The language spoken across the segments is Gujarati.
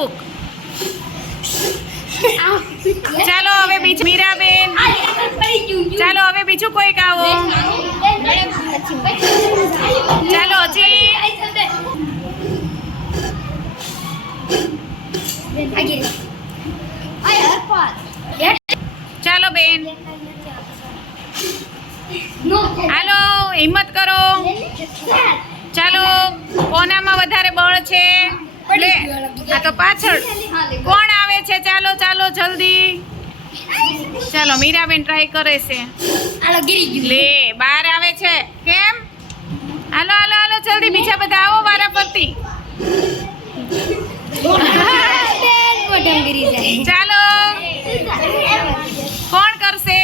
ફૂક. ચાલો હવે બીજું મીરાબેન. ચાલો હવે બીજું કોઈક આવો. ચાલો હજી. ચાલો બેન, હાલો હિંમત કરો. ચાલો કોનામાં વધારે બળ છે? લે આ તો પાછળ. કોણ આવે છે? ચાલો ચાલો જલ્દી. ચાલો મીરાબેન ટ્રાય કરે છે. લે બહાર આવે છે. કેમ? હાલો હાલો હાલો જલ્દી, બીજા બધા આવો વારા ફરતી. ચાલો કોણ કરશે?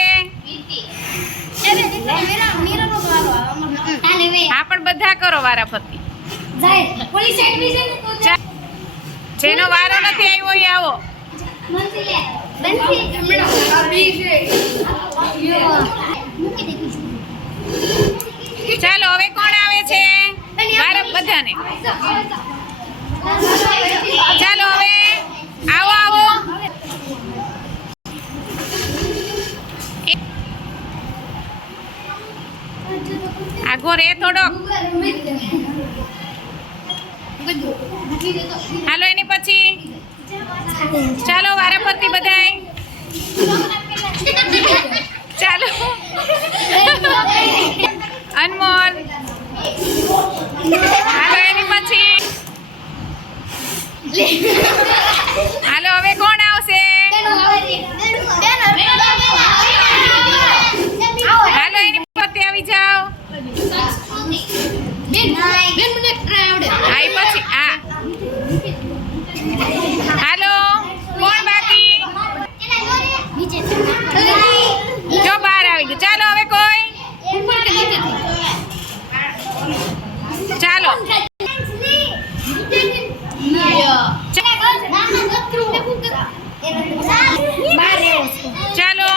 હા પણ બધા કરો વારા ફરતી. જેનો વારો નથી આવ્યો એ આવો. ચાલો હવે કોણ આવે છે? વારા બધાને. ચાલો હવે આવો આવો. આગો રે થોડોક. હાલો એની પછી. ચાલો વારા ફરતી બધાય. ચાલો અનમોલ. હાલો એની પછી. હાલો હવે કોણ આવશે? હાલો એની પરથી આવી જાઓ. આઈ પછી આ. હાલો કોણ બાકી? જો બહાર આવી ગયું. ચાલો હવે કોઈ. ચાલો ચાલો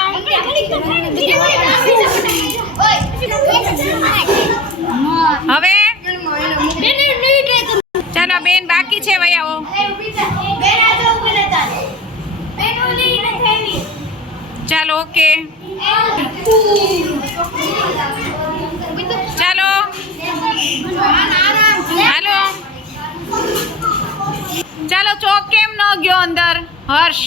હવે. ચાલો બેન બાકી છે ભાઈ આવો. ચાલો ઓકે. ચાલો હાલો. ચાલો ચોક કેમ ન ગયો અંદર? હર્ષ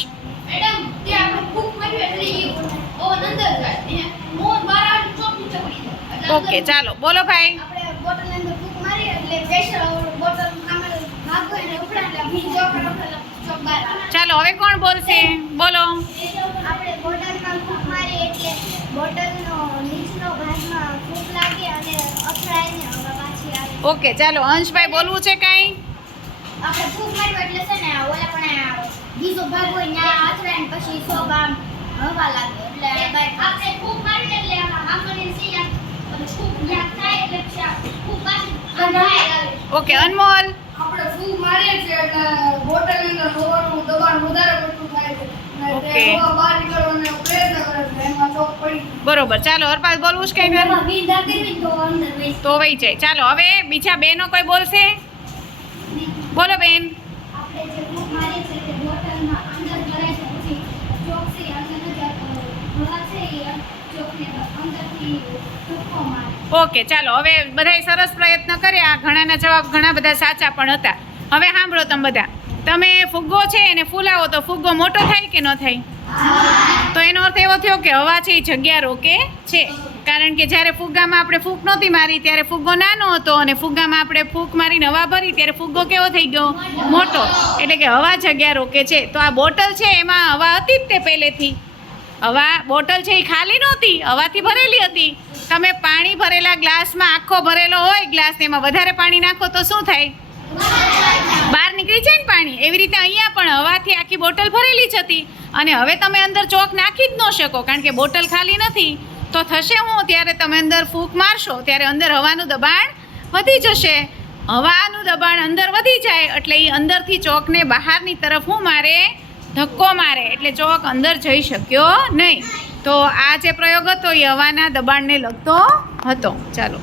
ઓકે ચાલો બોલો ભાઈ. ચાલો હવે કોણ બોલશે? બોલો. ઓકે ચાલો અંશભાઈ બોલવું છે કઈ? આપણે ફૂંક મારી એટલે છે ને ઓલા પણ બીજો ભાગ હોય ત્યાં આથરાય ને પછી સોબામ હવા લાગે એટલે આપણે ફૂંક મારી એટલે આંગળી સીયા અને ફૂંક ત્યાં થાય એટલે ફૂંક પાછી આવે. ઓકે અનમોલ. આપણે ફૂંક મારીએ છીએ એટલે બોટલ અંદર હવાનું દબાણ વધારે પડતું થાય છે. ઓકે. તે હવા બહાર નીકળવાનો પ્રયત્ન કરે છે એમાં ચોક પડી. બરોબર ચાલો હરપાલ બોલવું છે કઈ? એમાં વિંધા કરવી તો અંદર બેસી તો વહી જાય. ચાલો હવે બીજા બેનો કોઈ બોલશે? બોલો બેન. આપણે જે ફૂંક મારીએ છીએ તે બોટલમાં અંદર ભરાય છે પછી ચોક છે અંદર હવા છે એ ચોકને અંદરથી ધક્કો મારે. ઓકે ચાલો હવે બધાય સરસ પ્રયત્ન કર્યા. ઘણાના જવાબ ઘણા બધા સાચા પણ હતા. હવે સાંભળો તમે બધા. તમે ફુગ્ગો છે એને ફૂલાવો તો ફુગ્ગો મોટો થાય કે ન થાય? તો એનો અર્થ એવો થયો કે હવા છે એ જગ્યા રોકે છે. કારણ કે જ્યારે ફુગ્ગામાં આપણે ફૂંક નહોતી મારી ત્યારે ફુગ્ગો નાનો હતો અને ફુગ્ગામાં આપણે ફૂંક મારીને હવા ભરી ત્યારે ફુગ્ગો કેવો થઈ ગયો? મોટો. એટલે કે હવા જગ્યા રોકે છે. તો આ બોટલ છે એમાં હવા હતી જ તે પહેલેથી. હવા બોટલ છે એ ખાલી નહોતી, હવાથી ભરેલી હતી. તમે પાણી ભરેલા ગ્લાસમાં આખો ભરેલો હોય ગ્લાસ, એમાં વધારે પાણી નાખો તો શું થાય? બહાર નીકળી જાય ને પાણી. એવી રીતે અહીંયા પણ હવાથી આખી બોટલ ભરેલી જ હતી અને હવે તમે અંદર ચોક નાખી જ ન શકો કારણ કે બોટલ ખાલી નથી. તો થશે હું ત્યારે તમે અંદર ફૂંક મારશો ત્યારે અંદર હવાનું દબાણ વધી જશે. હવાનું દબાણ અંદર વધી જાય એટલે એ અંદરથી ચોકને બહારની તરફ હું મારે? ધક્કો મારે. એટલે ચોક અંદર જઈ શક્યો નહીં. તો આ જે પ્રયોગ હતો એ હવાના દબાણને લગતો હતો. ચાલો.